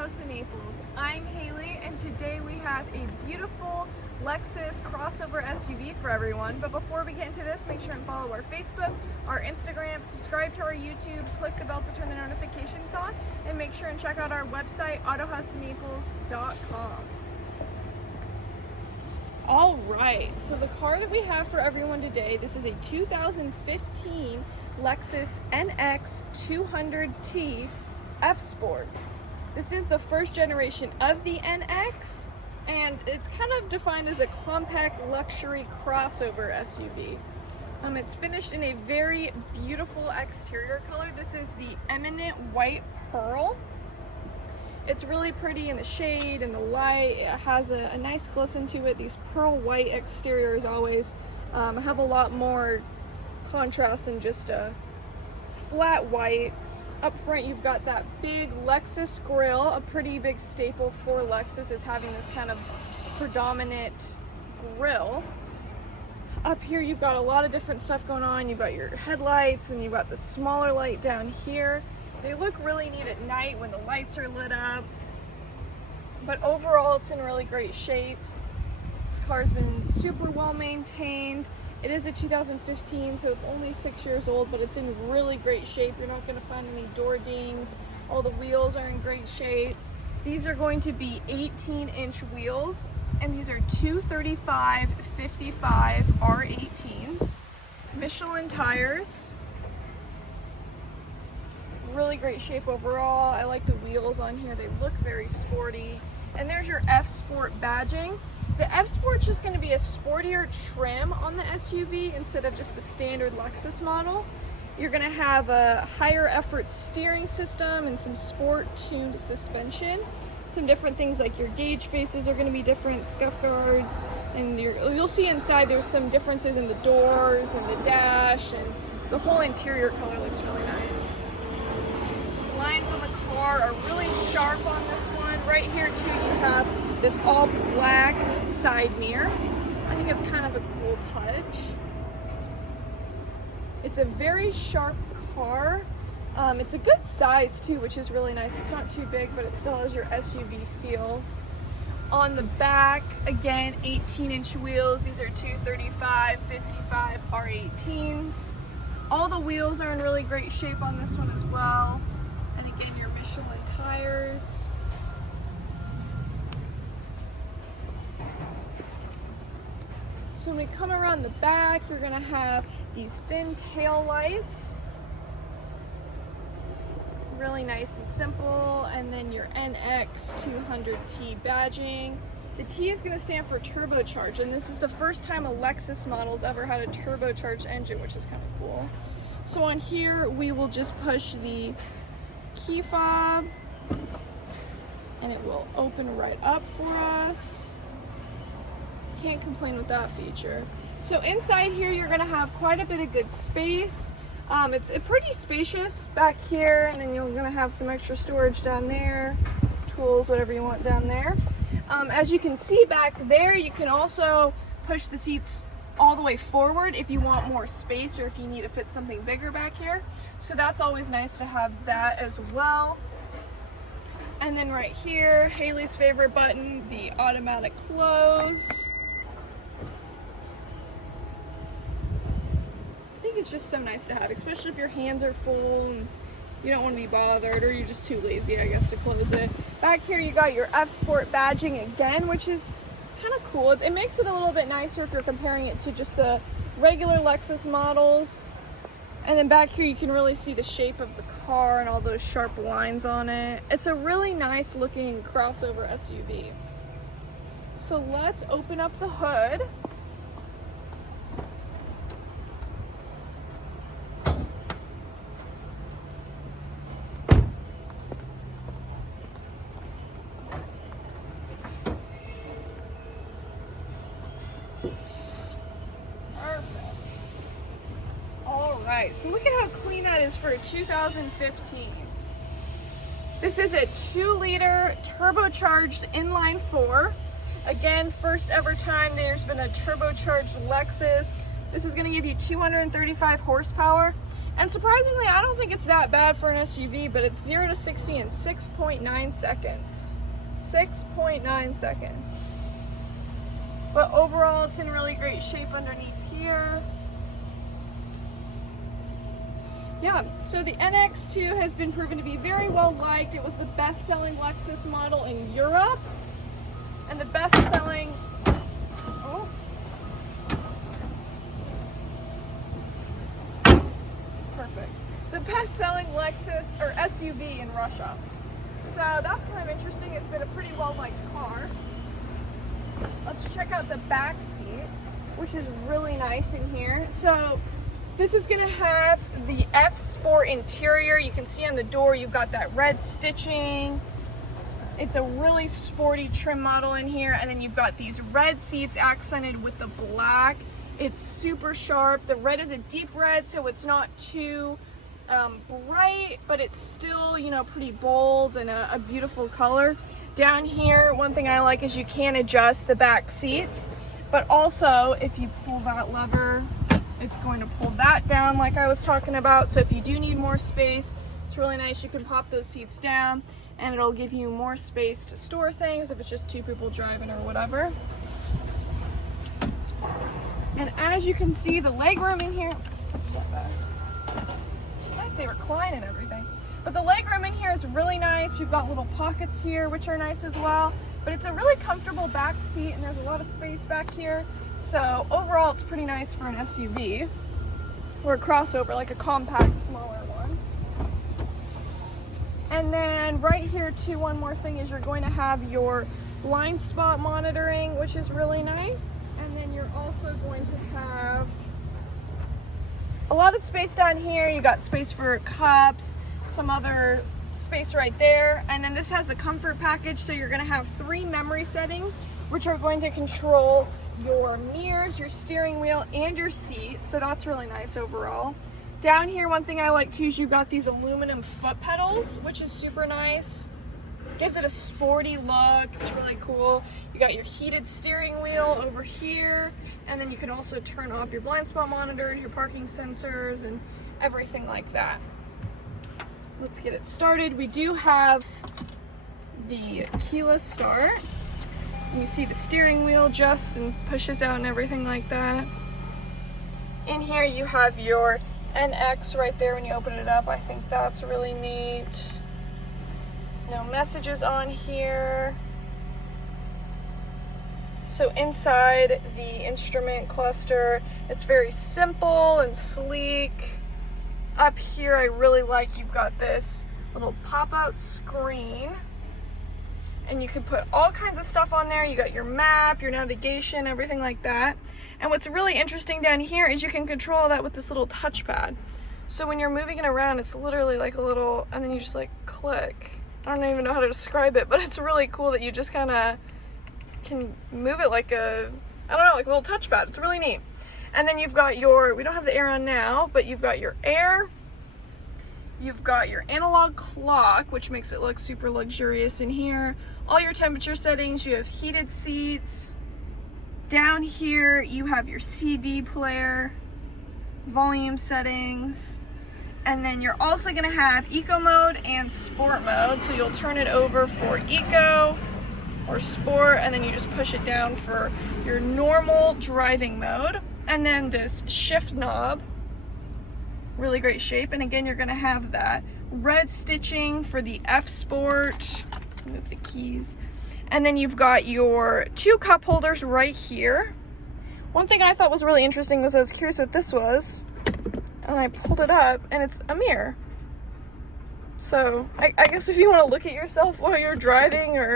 Autohaus of Naples. I'm Haley, and today we have a beautiful Lexus crossover SUV for everyone. But before we get into this, make sure and follow our Facebook, our Instagram, subscribe to our YouTube, click the bell to turn the notifications on, and make sure and check out our website, autohausofnaples.com. All right, so the car that we have for everyone today, this is a 2015 Lexus NX 200T F-Sport. This is the first generation of the NX, and it's kind of defined as a compact luxury crossover SUV. It's finished in a very beautiful exterior color. This is the Eminent White Pearl. It's really pretty in the shade and the light. It has a nice glisten to it. These pearl white exteriors always have a lot more contrast than just a flat white. Up front, you've got that big Lexus grille. A pretty big staple for Lexus is having this kind of predominant grille. Up here, you've got a lot of different stuff going on. You've got your headlights, and you've got the smaller light down here. They look really neat at night when the lights are lit up. But overall, it's in really great shape. This car's been super well maintained. It is a 2015, so it's only 6 years old, but it's in really great shape. You're not going to find any door dings. All the wheels are in great shape. These are going to be 18-inch wheels, and these are 235/55 R18s. Michelin tires. Really great shape overall. I like the wheels on here. They look very sporty. And there's your F-Sport badging. The F-Sport's just going to be a sportier trim on the SUV instead of just the standard Lexus model. You're going to have a higher effort steering system and some sport-tuned suspension. Some different things like your gauge faces are going to be different, scuff guards, and you'll see inside there's some differences in the doors and the dash, and the whole interior color looks really nice. The lines on the car are really sharp on this one. Right here too, you have this all black side mirror. I think it's kind of a cool touch. It's a very sharp car. It's a good size too, which is really nice. It's not too big, but it still has your SUV feel. On the back, again, 18-inch wheels. These are 235/55 R18s. All the wheels are in really great shape on this one as well. And again, your Michelin tires. So when we come around the back, you're going to have these thin tail lights. Really nice and simple. And then your NX 200T badging. The T is going to stand for turbocharged, and this is the first time a Lexus model's ever had a turbocharged engine, which is kind of cool. So on here, we will just push the key fob, and it will open right up for us. Can't complain with that feature. So inside here, you're going to have quite a bit of good space. It's pretty spacious back here, and then you're going to have some extra storage down there, tools, whatever you want down there. As you can see back there, you can also push the seats all the way forward if you want more space or if you need to fit something bigger back here. So that's always nice to have that as well. And then right here, Haley's favorite button, the automatic close. I think it's just so nice to have, especially if your hands are full and you don't want to be bothered, or you're just too lazy, I guess, to close it. Back here you got your F-Sport badging again, which is kind of cool. It makes it a little bit nicer if you're comparing it to just the regular Lexus models. And then back here you can really see the shape of the car and all those sharp lines on it. It's a really nice looking crossover SUV. So let's open up the hood. So look at how clean that is for a 2015. This is a 2-liter turbocharged inline-4. Again, first ever time there's been a turbocharged Lexus. This is going to give you 235 horsepower, And surprisingly, I don't think it's that bad for an SUV, but it's 0 to 60 in 6.9 seconds. 6.9 seconds. But overall, it's in really great shape underneath here. Yeah, so the NX2 has been proven to be very well liked. It was the best-selling Lexus model in Europe, and the best-selling, the best-selling Lexus or SUV in Russia. So that's kind of interesting. It's been a pretty well-liked car. Let's check out the back seat, which is really nice in here. So this is going to have the F Sport interior. You can see on the door you've got that red stitching. It's a really sporty trim model in here, and then you've got these red seats accented with the black. It's super sharp. The red is a deep red, so it's not too bright, but it's still, you know, pretty bold and a beautiful color. Down here, one thing I like is you can adjust the back seats, but also if you pull that lever, it's going to pull that down like I was talking about. So if you do need more space, it's really nice. You can pop those seats down and it'll give you more space to store things if it's just two people driving or whatever. And as you can see, the legroom in here, it's nice they recline and everything. But the legroom in here is really nice. You've got little pockets here, which are nice as well. But it's a really comfortable back seat, and there's a lot of space back here. So overall, it's pretty nice for an SUV or a crossover, like a compact, smaller one. And then right here too, one more thing is you're going to have your blind spot monitoring, which is really nice. And then you're also going to have a lot of space down here. You got space for cups, some other space right there. And then this has the comfort package, so you're going to have 3 memory settings, which are going to control your mirrors, your steering wheel, and your seat. So that's really nice overall. Down here, one thing I like too is you've got these aluminum foot pedals, which is super nice. Gives it a sporty look. It's really cool. You got your heated steering wheel over here, and then you can also turn off your blind spot monitors, your parking sensors, and everything like that. Let's get it started. We do have the keyless start. You see the steering wheel adjusts and pushes out and everything like that. In here you have your NX right there when you open it up. I think that's really neat. No messages on here. So inside the instrument cluster, it's very simple and sleek. Up here, I really like you've got this little pop-out screen, and you can put all kinds of stuff on there. You got your map, your navigation, everything like that. And what's really interesting down here is you can control that with this little touchpad. So when you're moving it around, it's literally like a little, and then you just like click. I don't even know how to describe it, but it's really cool that you just kind of can move it like a, I don't know, like a little touchpad. It's really neat. And then you've got your, we don't have the air on now, but you've got your air. You've got your analog clock, which makes it look super luxurious in here. All your temperature settings, you have heated seats. Down here, you have your CD player, volume settings. And then you're also gonna have eco mode and sport mode. So you'll turn it over for eco or sport, and then you just push it down for your normal driving mode. And then this shift knob, really great shape. And again, you're gonna have that red stitching for the F Sport. Move the keys. And then you've got your 2 cup holders right here. One thing I thought was really interesting was I was curious what this was, and I pulled it up, and it's a mirror. So I guess if you want to look at yourself while you're driving, or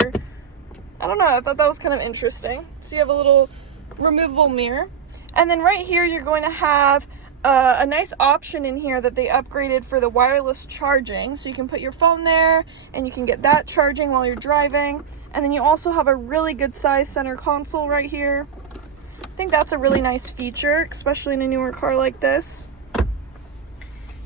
I don't know, I thought that was kind of interesting. So you have a little removable mirror. And then right here, you're going to have a nice option in here that they upgraded for the wireless charging. So you can put your phone there and you can get that charging while you're driving. And then you also have a really good size center console right here. I think that's a really nice feature, especially in a newer car like this.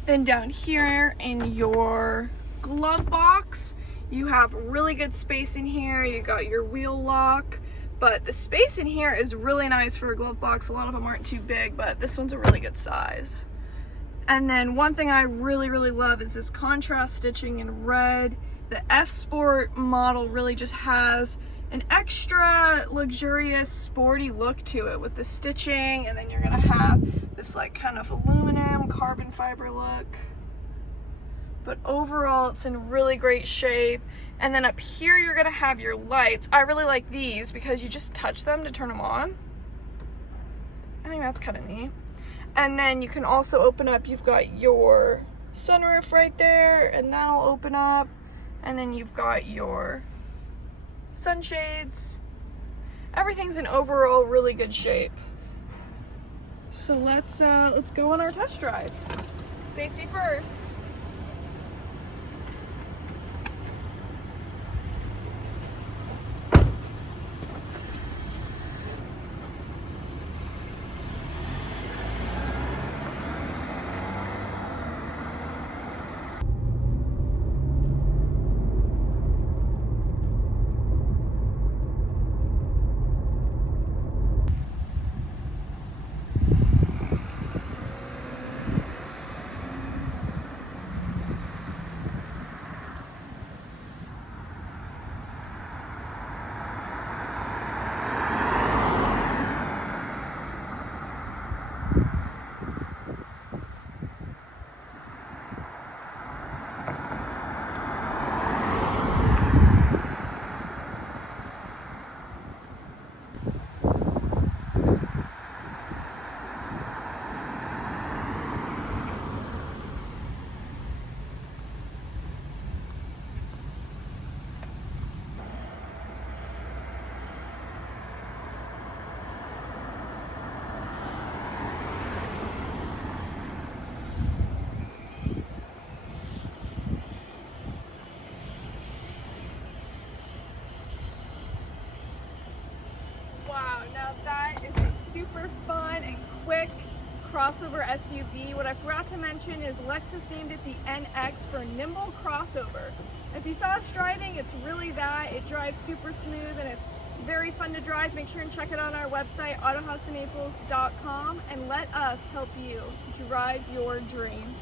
Then down here in your glove box, you have really good space in here. You got your wheel lock. But the space in here is really nice for a glove box. A lot of them aren't too big, but this one's a really good size. And then one thing I really, really love is this contrast stitching in red. The F Sport model really just has an extra luxurious sporty look to it with the stitching, and then you're gonna have this like kind of aluminum carbon fiber look. But overall it's in really great shape. And then up here you're gonna have your lights. I really like these because you just touch them to turn them on. I think that's kind of neat. And then you can also open up, you've got your sunroof right there, and that'll open up. And then you've got your sunshades. Everything's in overall really good shape. So let's go on our test drive. Safety first. Now that is a super fun and quick crossover SUV. What I forgot to mention is Lexus named it the NX for Nimble Crossover. If you saw us driving, it's really that. It drives super smooth and it's very fun to drive. Make sure and check it out on our website, autohausofnaples.com, and let us help you drive your dream.